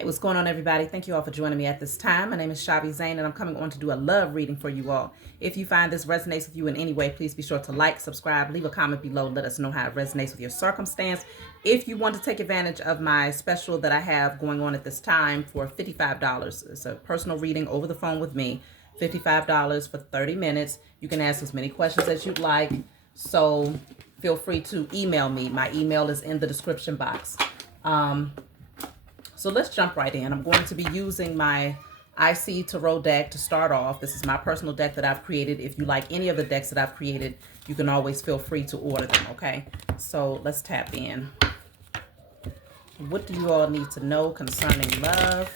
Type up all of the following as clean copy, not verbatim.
Hey, what's going on, everybody? Thank you all for joining me at this time. My name is Shavi Zane, and I'm coming on to do a love reading for you all. If you find this resonates with you in any way, please be sure to like, subscribe, leave a comment below, let us know how it resonates with your circumstance. If you want to take advantage of my special that I have going on at this time for $55, it's a personal reading over the phone with me, $55 for 30 minutes. You can ask as many questions as you'd like, so feel free to email me. My email is in the description box. So let's jump right in. I'm going to be using my IC Tarot deck to start off. This is my personal deck that I've created. If you like any of the decks that I've created, you can always feel free to order them, okay? So let's tap in. What do you all need to know concerning love?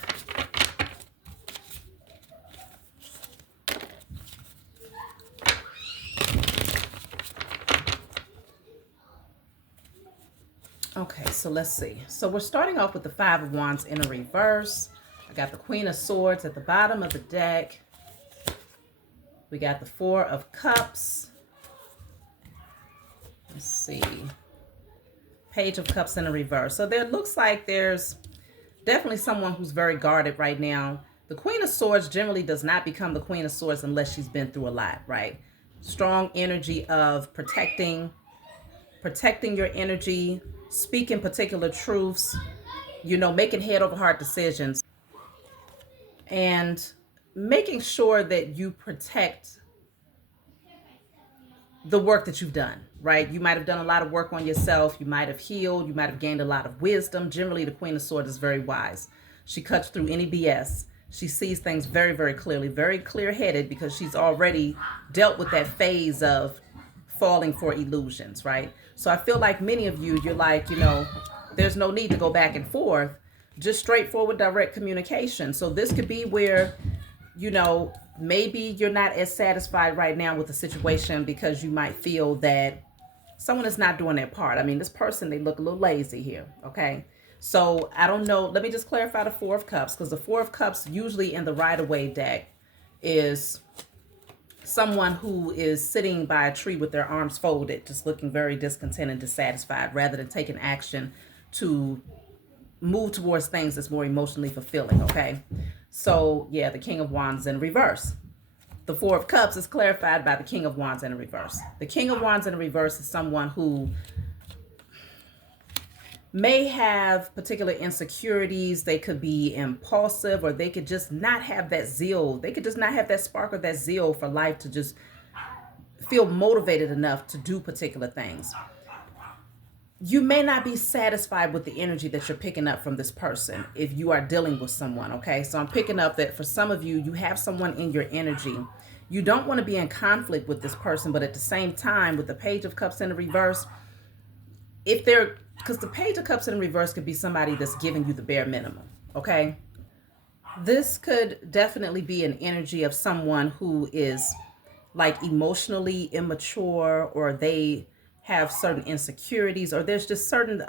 Okay, so let's see. So we're starting off with the Five of Wands in a reverse. I got the Queen of Swords at the bottom of the deck. We got the Four of Cups. Let's see. Page of Cups in a reverse. So there looks like there's definitely someone who's very guarded right now. The Queen of Swords generally does not become the Queen of Swords unless she's been through a lot, right? Strong energy of protecting your energy, speaking particular truths, you know, making head over heart decisions, and making sure that you protect the work that you've done, right? You might have done a lot of work on yourself. You might have healed. You might have gained a lot of wisdom. Generally, the Queen of Swords is very wise. She cuts through any BS. She sees things very, very clearly, very clear-headed, because she's already dealt with that phase of falling for illusions, right? So I feel like many of you, you're like, you know, there's no need to go back and forth, just straightforward, direct communication. So this could be where, you know, maybe you're not as satisfied right now with the situation because you might feel that someone is not doing their part. I mean, this person, they look a little lazy here, okay? So I don't know. Let me just clarify the Four of Cups, because the Four of Cups usually in the Rider-Waite deck is someone who is sitting by a tree with their arms folded, just looking very discontent and dissatisfied, rather than taking action to move towards things that's more emotionally fulfilling, okay? So, yeah, the King of Wands in reverse. The Four of Cups is clarified by the King of Wands in reverse. The King of Wands in reverse is someone who may have particular insecurities. They could be impulsive, or they could just not have that zeal. They could just not have that spark or that zeal for life to just feel motivated enough to do particular things. You may not be satisfied with the energy that you're picking up from this person if you are dealing with someone, okay? So I'm picking up that for some of you, you have someone in your energy. You don't want to be in conflict with this person, but at the same time, with the Page of Cups in the reverse, if they're, because the Page of Cups in reverse could be somebody that's giving you the bare minimum, okay? This could definitely be an energy of someone who is like emotionally immature, or they have certain insecurities, or there's just certain,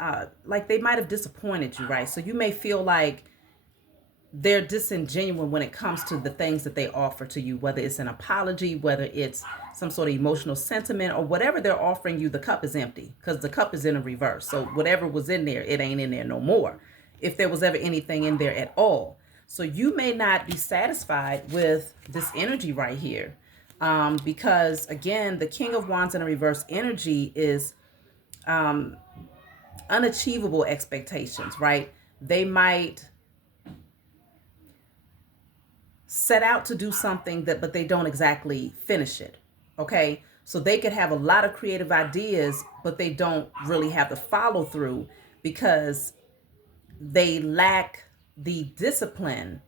like they might have disappointed you, right? So you may feel like they're disingenuous when it comes to the things that they offer to you, whether it's an apology, whether it's some sort of emotional sentiment, or whatever they're offering you. The cup is empty because the cup is in a reverse. So whatever was in there, it ain't in there no more, if there was ever anything in there at all. So you may not be satisfied with this energy right here, because again, the King of Wands in a reverse energy is unachievable expectations, right? They might set out to do something but they don't exactly finish it, okay? So they could have a lot of creative ideas, but they don't really have the follow through because they lack the discipline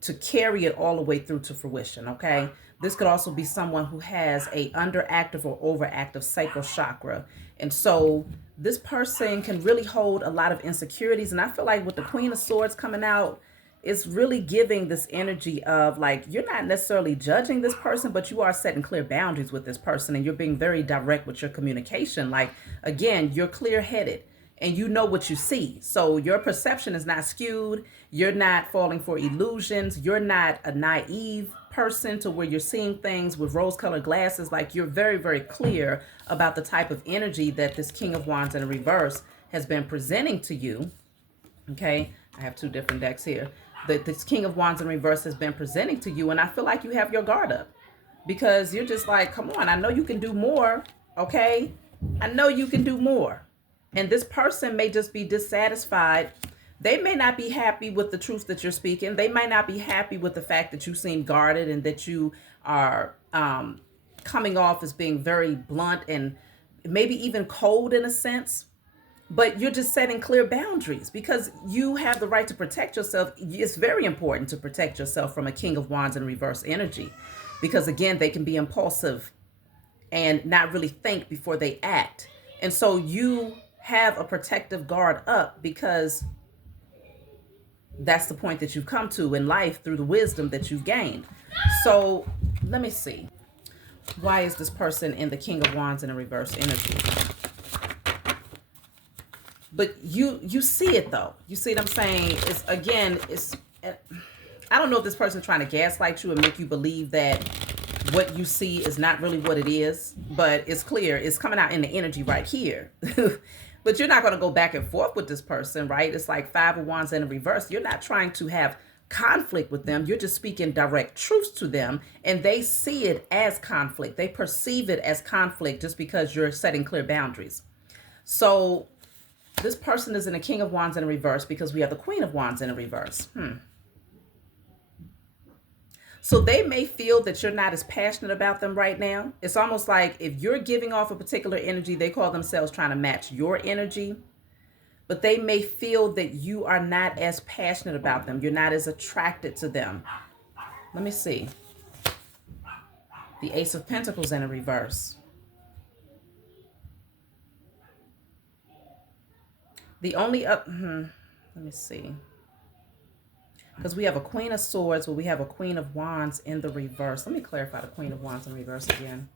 to carry it all the way through to fruition, okay? This could also be someone who has a underactive or overactive sacral chakra. And so this person can really hold a lot of insecurities. And I feel like with the Queen of Swords coming out, it's really giving this energy of like, you're not necessarily judging this person, but you are setting clear boundaries with this person, and you're being very direct with your communication. Like, again, you're clear-headed and you know what you see. So your perception is not skewed. You're not falling for illusions. You're not a naive person to where you're seeing things with rose-colored glasses. Like, you're very, very clear about the type of energy that this King of Wands in reverse has been presenting to you. Okay, I have two different decks here. This King of Wands in reverse has been presenting to you, and I feel like you have your guard up because you're just like, come on, I know you can do more, okay? I know you can do more. And this person may just be dissatisfied. They may not be happy with the truth that you're speaking. They might not be happy with the fact that you seem guarded and that you are coming off as being very blunt and maybe even cold in a sense. But you're just setting clear boundaries because you have the right to protect yourself. It's very important to protect yourself from a King of Wands in reverse energy because, again, they can be impulsive and not really think before they act. And so you have a protective guard up because that's the point that you've come to in life through the wisdom that you've gained. So let me see. Why is this person in the King of Wands in a reverse energy? But you see it though. You see what I'm saying? It's I don't know if this person's trying to gaslight you and make you believe that what you see is not really what it is, but it's clear. It's coming out in the energy right here. But you're not going to go back and forth with this person, right? It's like Five of Wands in reverse. You're not trying to have conflict with them. You're just speaking direct truths to them, and they see it as conflict. They perceive it as conflict just because you're setting clear boundaries. So this person is in the King of Wands in reverse because we have the Queen of Wands in reverse. So they may feel that you're not as passionate about them right now. It's almost like if you're giving off a particular energy, they call themselves trying to match your energy. But they may feel that you are not as passionate about them. You're not as attracted to them. Let me see. The Ace of Pentacles in a reverse. The only let me see. Because we have a Queen of Swords, but we have a Queen of Wands in the reverse. Let me clarify the Queen of Wands in reverse again.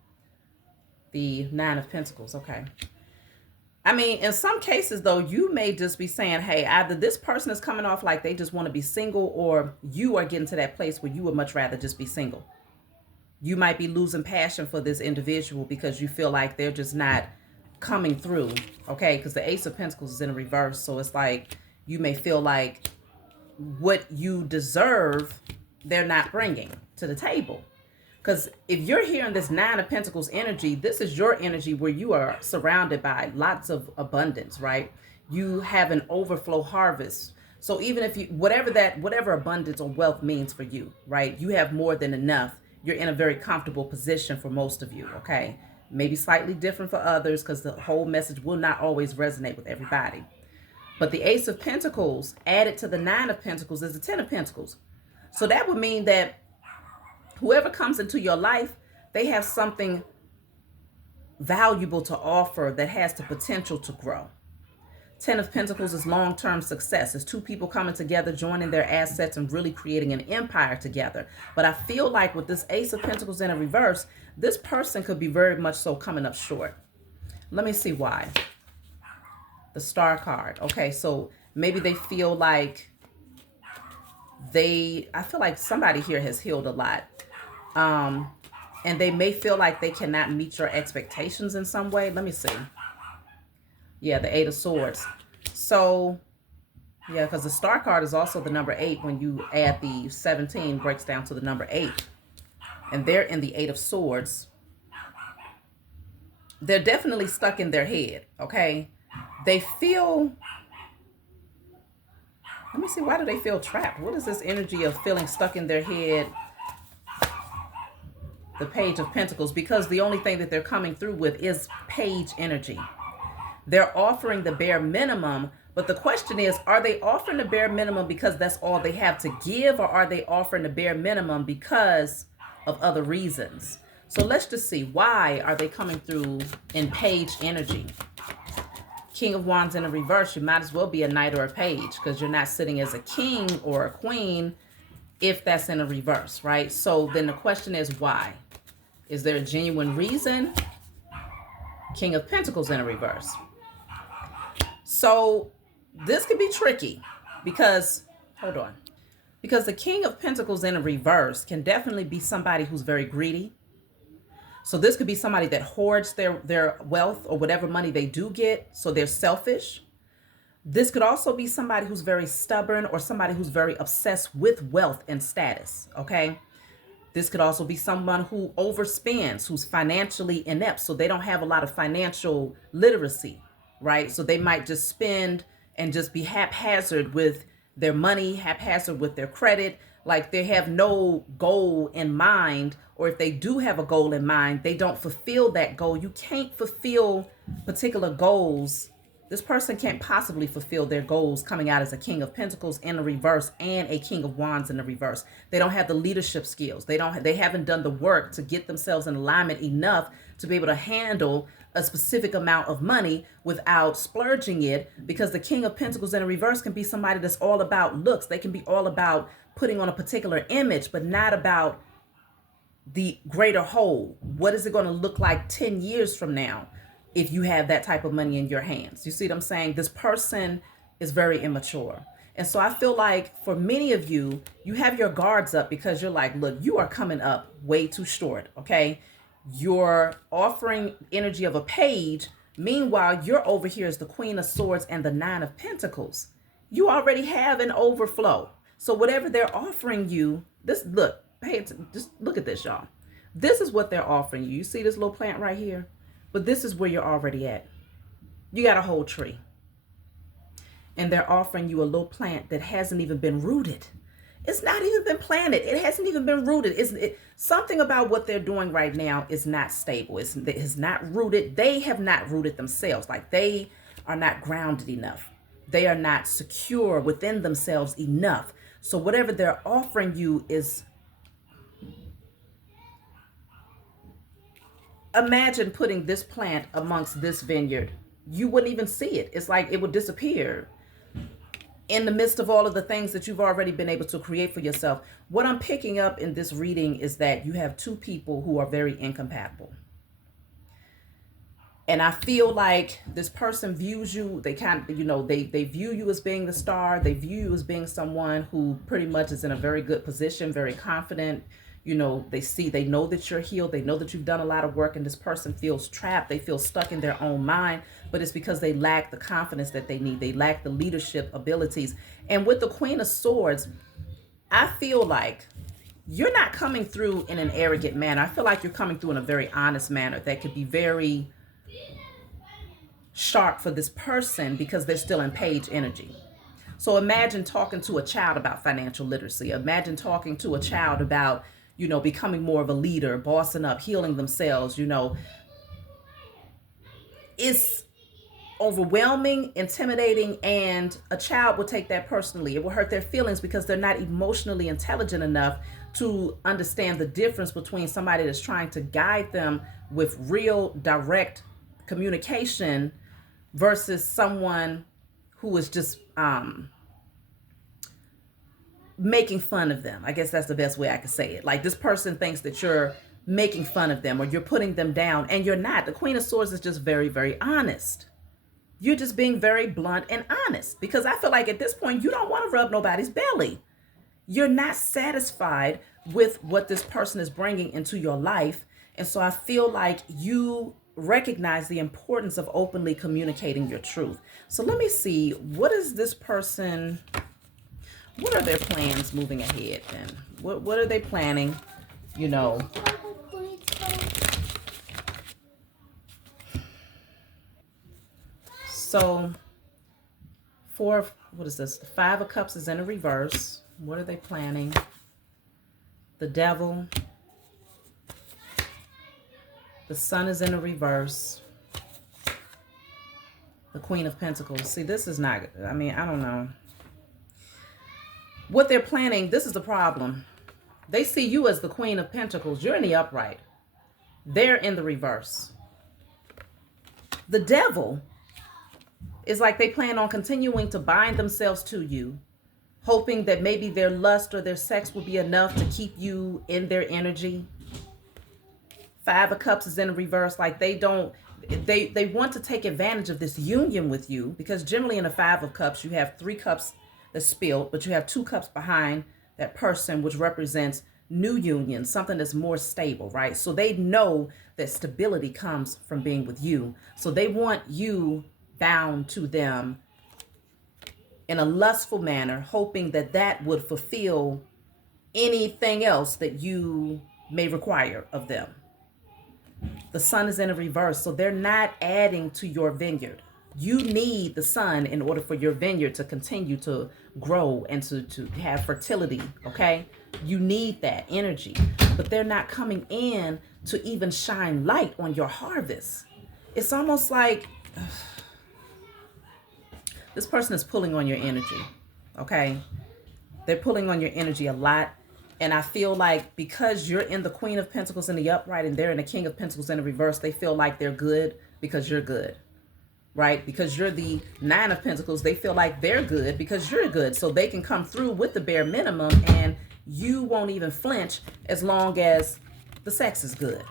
The Nine of Pentacles. Okay. I mean, in some cases, though, you may just be saying, hey, either this person is coming off like they just want to be single, or you are getting to that place where you would much rather just be single. You might be losing passion for this individual because you feel like they're just not coming through. Okay. Because the Ace of Pentacles is in reverse. So it's like you may feel like what you deserve, they're not bringing to the table. Because if you're hearing this Nine of Pentacles energy, this is your energy where you are surrounded by lots of abundance, right? You have an overflow harvest. So even if you, whatever abundance or wealth means for you, right? You have more than enough. You're in a very comfortable position for most of you, okay? Maybe slightly different for others because the whole message will not always resonate with everybody. But the Ace of Pentacles added to the Nine of Pentacles is the Ten of Pentacles. So that would mean that whoever comes into your life, they have something valuable to offer that has the potential to grow. Ten of Pentacles is long-term success. It's two people coming together, joining their assets and really creating an empire together. But I feel like with this Ace of Pentacles in a reverse, this person could be very much so coming up short. Let me see why. The Star card. Okay, so maybe they feel like I feel like somebody here has healed a lot. And they may feel like they cannot meet your expectations in some way. Let me see. Yeah, the Eight of Swords. So, yeah, because the Star card is also the number 8. When you add the 17, breaks down to the number 8. And they're in the Eight of Swords. They're definitely stuck in their head, okay? They feel, let me see, why do they feel trapped? What is this energy of feeling stuck in their head? The Page of Pentacles, because the only thing that they're coming through with is page energy. They're offering the bare minimum, but the question is, are they offering the bare minimum because that's all they have to give, or are they offering the bare minimum because of other reasons? So let's just see, why are they coming through in page energy? King of Wands in a reverse, you might as well be a knight or a page because you're not sitting as a king or a queen if that's in a reverse, right? So then the question is why? Is there a genuine reason? King of Pentacles in a reverse. So this could be tricky because, hold on, because the King of Pentacles in a reverse can definitely be somebody who's very greedy. So this could be somebody that hoards their wealth or whatever money they do get. So they're selfish. This could also be somebody who's very stubborn or somebody who's very obsessed with wealth and status, okay? This could also be someone who overspends, who's financially inept, so they don't have a lot of financial literacy, right? So they might just spend and just be haphazard with their money, haphazard with their credit, like they have no goal in mind, or if they do have a goal in mind, they don't fulfill that goal. You can't fulfill particular goals. This person can't possibly fulfill their goals coming out as a King of Pentacles in the reverse and a King of Wands in the reverse. They don't have the leadership skills. They haven't done the work to get themselves in alignment enough to be able to handle a specific amount of money without splurging it, because the King of Pentacles in the reverse can be somebody that's all about looks. They can be all about putting on a particular image, but not about the greater whole. What is it going to look like 10 years from now if you have that type of money in your hands? You see what I'm saying? This person is very immature. And so I feel like for many of you, you have your guards up because you're like, look, you are coming up way too short, okay? You're offering energy of a page. Meanwhile, you're over here as the Queen of Swords and the Nine of Pentacles. You already have an overflow. So whatever they're offering you, this, look, just look at this, y'all. This is what they're offering you. You see this little plant right here? But this is where you're already at. You got a whole tree. And they're offering you a little plant that hasn't even been rooted. It's not even been planted. It hasn't even been rooted. Something about what they're doing right now is not stable. It's not rooted. They have not rooted themselves. Like they are not grounded enough. They are not secure within themselves enough. So whatever they're offering you is, imagine putting this plant amongst this vineyard. You wouldn't even see it. It's like it would disappear in the midst of all of the things that you've already been able to create for yourself. What I'm picking up in this reading is that you have two people who are very incompatible. And I feel like this person views you, they kind of, they view you as being the star. They view you as being someone who pretty much is in a very good position, very confident. They know that you're healed. They know that you've done a lot of work, and this person feels trapped. They feel stuck in their own mind, but it's because they lack the confidence that they need. They lack the leadership abilities. And with the Queen of Swords, I feel like you're not coming through in an arrogant manner. I feel like you're coming through in a very honest manner that could be very sharp for this person because they're still in page energy. So imagine talking to a child about financial literacy. Imagine talking to a child about, becoming more of a leader, bossing up, healing themselves. It's overwhelming, intimidating, and a child will take that personally. It will hurt their feelings because they're not emotionally intelligent enough to understand the difference between somebody that's trying to guide them with real direct communication versus someone who is just making fun of them. I guess that's the best way I could say it. Like this person thinks that you're making fun of them or you're putting them down, and you're not. The Queen of Swords is just very, very honest. You're just being very blunt and honest, because I feel like at this point, you don't want to rub nobody's belly. You're not satisfied with what this person is bringing into your life. And so I feel like you recognize the importance of openly communicating your truth. So let me see, what are their plans moving ahead then? What are they planning? So what is this? The Five of Cups is in a reverse. What are they planning? The Devil. The Sun is in a reverse. The Queen of Pentacles. See, this is not, I don't know. What they're planning, this is the problem. They see you as the Queen of Pentacles. You're in the upright. They're in the reverse. The Devil is like they plan on continuing to bind themselves to you, hoping that maybe their lust or their sex will be enough to keep you in their energy. Five of Cups is in reverse. Like they want to take advantage of this union with you, because generally in a Five of Cups, you have 3 cups that's spilled, but you have 2 cups behind that person, which represents new union, something that's more stable, right? So they know that stability comes from being with you. So they want you bound to them in a lustful manner, hoping that that would fulfill anything else that you may require of them. The sun is in a reverse, so they're not adding to your vineyard. You need the sun in order for your vineyard to continue to grow and to have fertility, okay? You need that energy, but they're not coming in to even shine light on your harvest. It's almost like this person is pulling on your energy, okay? They're pulling on your energy a lot. And I feel like because you're in the Queen of Pentacles in the upright and they're in the King of Pentacles in the reverse, they feel like they're good because you're good, right? Because you're the Nine of Pentacles, they feel like they're good because you're good. So they can come through with the bare minimum and you won't even flinch as long as the sex is good,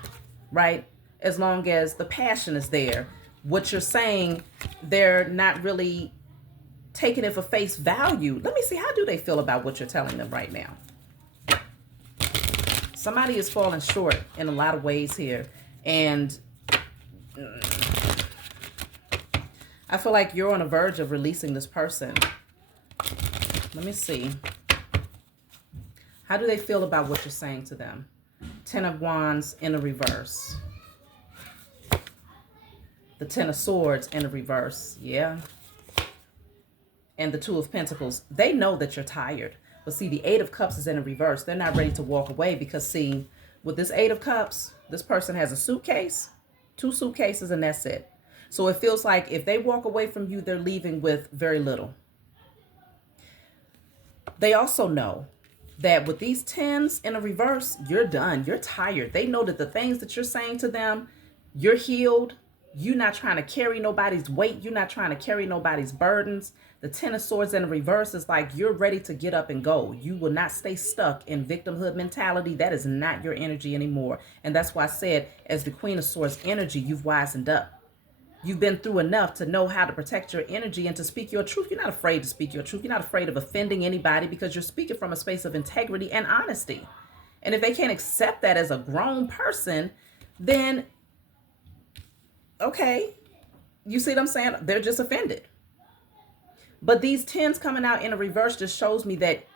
right? As long as the passion is there. What you're saying, they're not really taking it for face value. Let me see, how do they feel about what you're telling them right now? Somebody is falling short in a lot of ways here. And I feel like you're on the verge of releasing this person. Let me see. How do they feel about what you're saying to them? Ten of Wands in the reverse. The Ten of Swords in the reverse. Yeah. And the Two of Pentacles. They know that you're tired. But see, the Eight of Cups is in the reverse. They're not ready to walk away because, see, with this Eight of Cups, this person has a suitcase, 2 suitcases, and that's it. So it feels like if they walk away from you, they're leaving with very little. They also know that with these tens in the reverse, you're done. You're tired. They know that the things that you're saying to them, you're healed. You're not trying to carry nobody's weight. You're not trying to carry nobody's burdens. The Ten of Swords in the reverse is like you're ready to get up and go. You will not stay stuck in victimhood mentality. That is not your energy anymore. And that's why I said, as the Queen of Swords energy, you've wisened up. You've been through enough to know how to protect your energy and to speak your truth. You're not afraid to speak your truth. You're not afraid of offending anybody because you're speaking from a space of integrity and honesty. And if they can't accept that as a grown person, then, okay, you see what I'm saying? They're just offended. But these tens coming out in a reverse just shows me that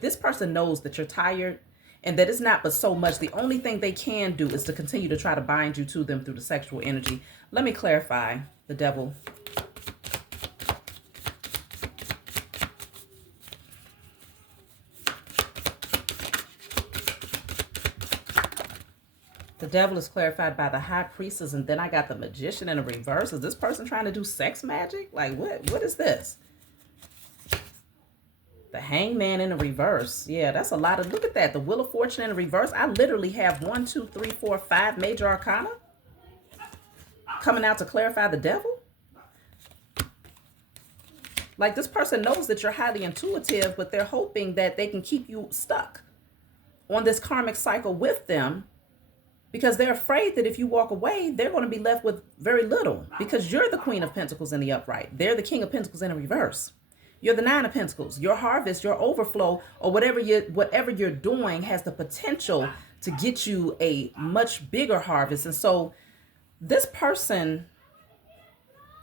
this person knows that you're tired and that it's not but so much. The only thing they can do is to continue to try to bind you to them through the sexual energy. Let me clarify the Devil. The Devil is clarified by the High Priestess, and then I got the Magician in a reverse. Is this person trying to do sex magic? Like, what is this? The Hangman in the reverse. Yeah, that's a lot of, look at that. The Wheel of Fortune in the reverse. I literally have 1, 2, 3, 4, 5 major arcana coming out to clarify the Devil. Like, this person knows that you're highly intuitive, but they're hoping that they can keep you stuck on this karmic cycle with them because they're afraid that if you walk away, they're going to be left with very little because you're the Queen of Pentacles in the upright. They're the King of Pentacles in the reverse. You're the Nine of Pentacles. Your harvest, your overflow, or whatever you're doing has the potential to get you a much bigger harvest. And so this person,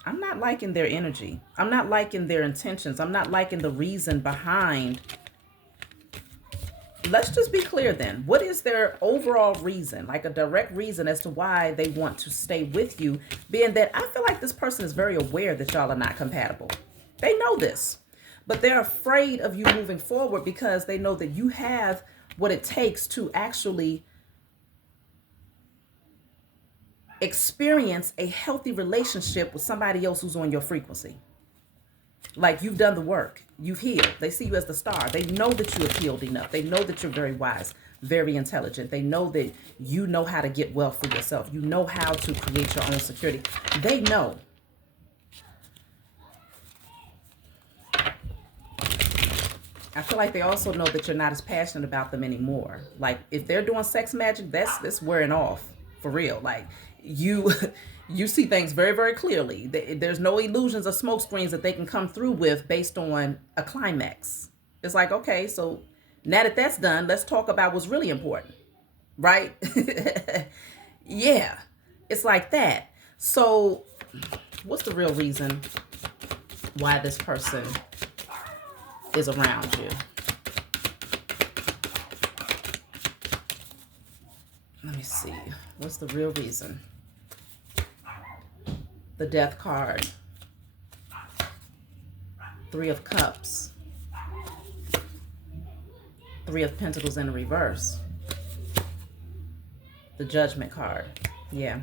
I'm not liking their energy. I'm not liking their intentions. I'm not liking the reason behind. Let's just be clear then. What is their overall reason? Like a direct reason as to why they want to stay with you, being that I feel like this person is very aware that y'all are not compatible. They know this. But they're afraid of you moving forward because they know that you have what it takes to actually experience a healthy relationship with somebody else who's on your frequency. Like, you've done the work. You've healed. They see you as the star. They know that you have healed enough. They know that you're very wise, very intelligent. They know that you know how to get wealth for yourself. You know how to create your own security. They know. I feel like they also know that you're not as passionate about them anymore. Like, if they're doing sex magic, that's wearing off for real. Like, you see things very, very clearly. There's no illusions or smoke screens that they can come through with based on a climax. It's like, okay, so now that that's done, let's talk about what's really important, right? Yeah, it's like that. So what's the real reason why this person is around you. Let me see. What's the real reason? The Death card. Three of Cups. Three of Pentacles in reverse. The Judgment card. Yeah.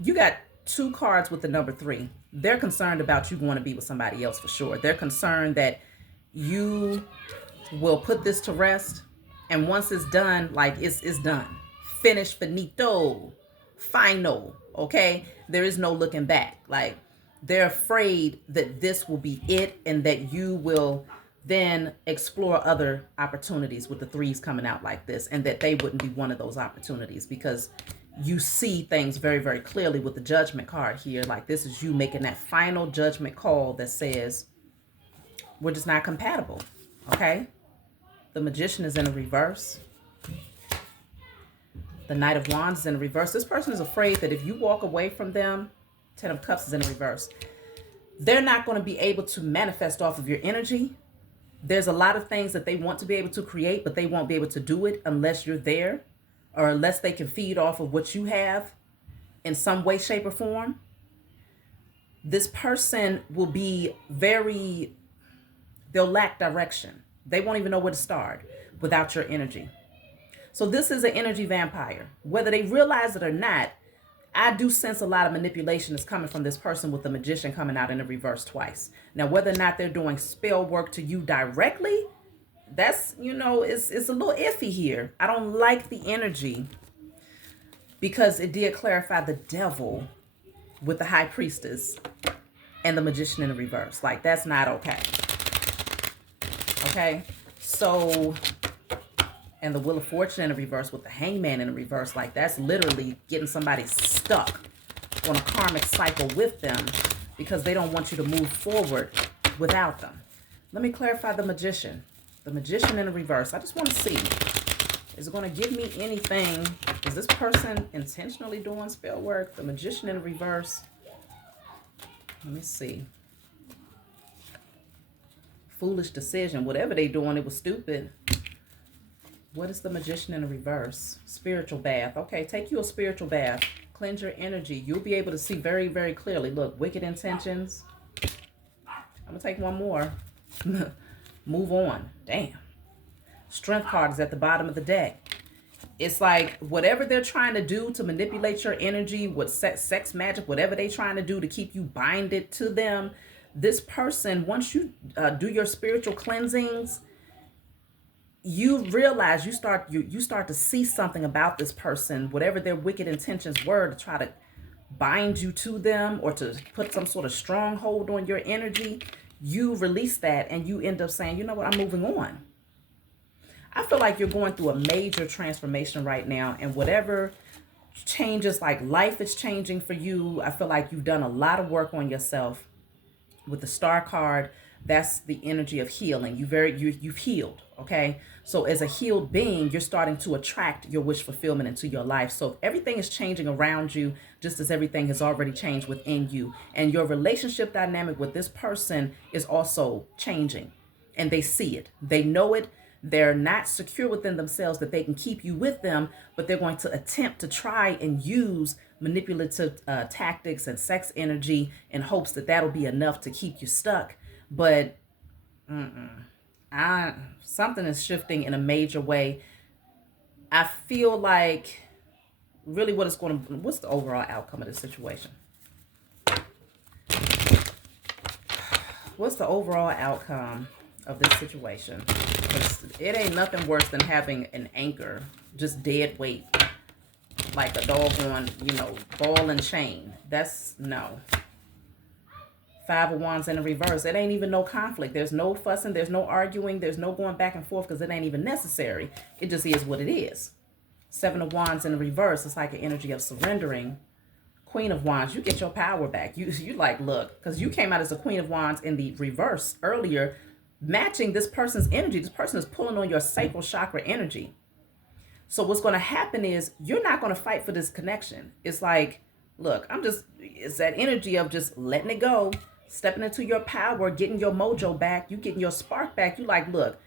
You got two cards with the number 3. They're concerned about you going to be with somebody else for sure. They're concerned that you will put this to rest. And once it's done, like it's done. Finished, finito, final. Okay? There is no looking back. Like, they're afraid that this will be it and that you will then explore other opportunities with the 3s coming out like this, and that they wouldn't be one of those opportunities, because you see things very, very clearly with the Judgment card here. Like, this is you making that final judgment call that says, we're just not compatible. Okay? The Magician is in a reverse. The Knight of Wands is in a reverse. This person is afraid that if you walk away from them, 10 of Cups is in a reverse, they're not going to be able to manifest off of your energy. There's a lot of things that they want to be able to create, but they won't be able to do it unless you're there, or unless they can feed off of what you have in some way, shape, or form. This person will be they'll lack direction. They won't even know where to start without your energy. So this is an energy vampire. Whether they realize it or not, I do sense a lot of manipulation is coming from this person, with the Magician coming out in the reverse twice. Now, whether or not they're doing spell work to you directly, that's, it's a little iffy here. I don't like the energy, because it did clarify the Devil with the High Priestess and the Magician in the reverse. Like, that's not okay. Okay? So, and the Wheel of Fortune in the reverse with the Hangman in the reverse. Like, that's literally getting somebody stuck on a karmic cycle with them, because they don't want you to move forward without them. Let me clarify the Magician. The Magician in the reverse. I just want to see, is it going to give me anything? Is this person intentionally doing spell work? The Magician in the reverse. Let me see. Foolish decision. Whatever they doing, it was stupid. What is the Magician in the reverse? Spiritual bath. Okay, take you a spiritual bath. Cleanse your energy. You'll be able to see very, very clearly. Look, wicked intentions. I'm going to take one more. Move on. Damn. Strength card is at the bottom of the deck. It's like, whatever they're trying to do to manipulate your energy, with sex magic, whatever they're trying to do to keep you binded to them, this person, once you do your spiritual cleansings, you realize, you start to see something about this person, whatever their wicked intentions were to try to bind you to them or to put some sort of stronghold on your energy. You release that and you end up saying, you know what, I'm moving on. I feel like you're going through a major transformation right now, and whatever changes, like life is changing for you. I feel like you've done a lot of work on yourself. With the Star card, that's the energy of healing. You've healed, okay? So as a healed being, you're starting to attract your wish fulfillment into your life. So everything is changing around you, just as everything has already changed within you. And your relationship dynamic with this person is also changing. And they see it. They know it. They're not secure within themselves that they can keep you with them, but they're going to attempt to try and use manipulative tactics and sex energy in hopes that that'll be enough to keep you stuck. But something is shifting in a major way. I feel like really what's the overall outcome of this situation? What's the overall outcome of this situation? It ain't nothing worse than having an anchor, just dead weight, like a doggone, ball and chain. That's no. 5 of Wands in the reverse. It ain't even no conflict. There's no fussing. There's no arguing. There's no going back and forth, because it ain't even necessary. It just is what it is. 7 of Wands in the reverse. It's like an energy of surrendering. Queen of Wands. You get your power back. You like, look, because you came out as a Queen of Wands in the reverse earlier, matching this person's energy. This person is pulling on your sacral chakra energy. So what's going to happen is you're not going to fight for this connection. It's like, look, it's that energy of just letting it go. stepping into your power, getting your mojo back, you getting your spark back. You like, look,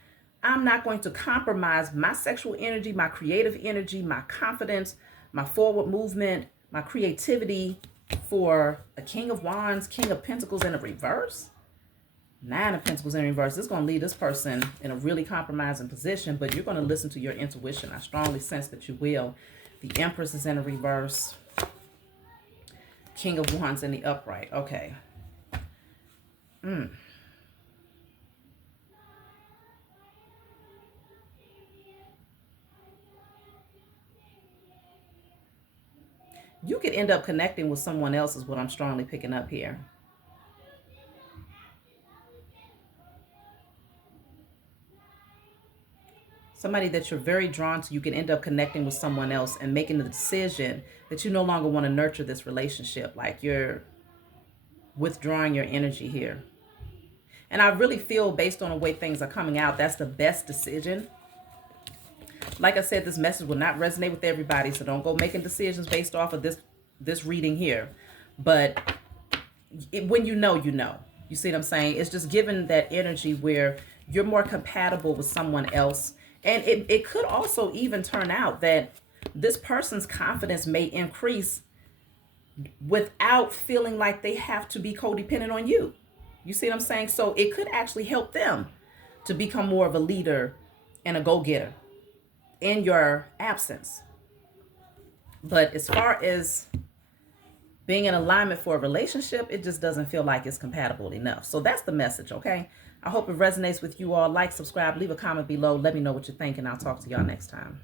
I'm not going to compromise my sexual energy, my creative energy, my confidence, my forward movement, my creativity for a King of Wands, King of Pentacles in a reverse. Nine of Pentacles in reverse. This is going to leave this person in a really compromising position, but you're going to listen to your intuition. I strongly sense that you will. The Empress is in a reverse. King of Wands in the upright. Okay. You could end up connecting with someone else is what I'm strongly picking up here. Somebody that you're very drawn to, you can end up connecting with someone else and making the decision that you no longer want to nurture this relationship. Like you're withdrawing your energy here. And I really feel, based on the way things are coming out, that's the best decision. Like I said, this message will not resonate with everybody, so don't go making decisions based off of this reading here. But when you know, you know. You see what I'm saying? It's just given that energy where you're more compatible with someone else. And it could also even turn out that this person's confidence may increase without feeling like they have to be codependent on you. You see what I'm saying? So it could actually help them to become more of a leader and a go-getter in your absence. But as far as being in alignment for a relationship, it just doesn't feel like it's compatible enough. So that's the message, okay? I hope it resonates with you all. Like, subscribe, leave a comment below. Let me know what you think, and I'll talk to y'all next time.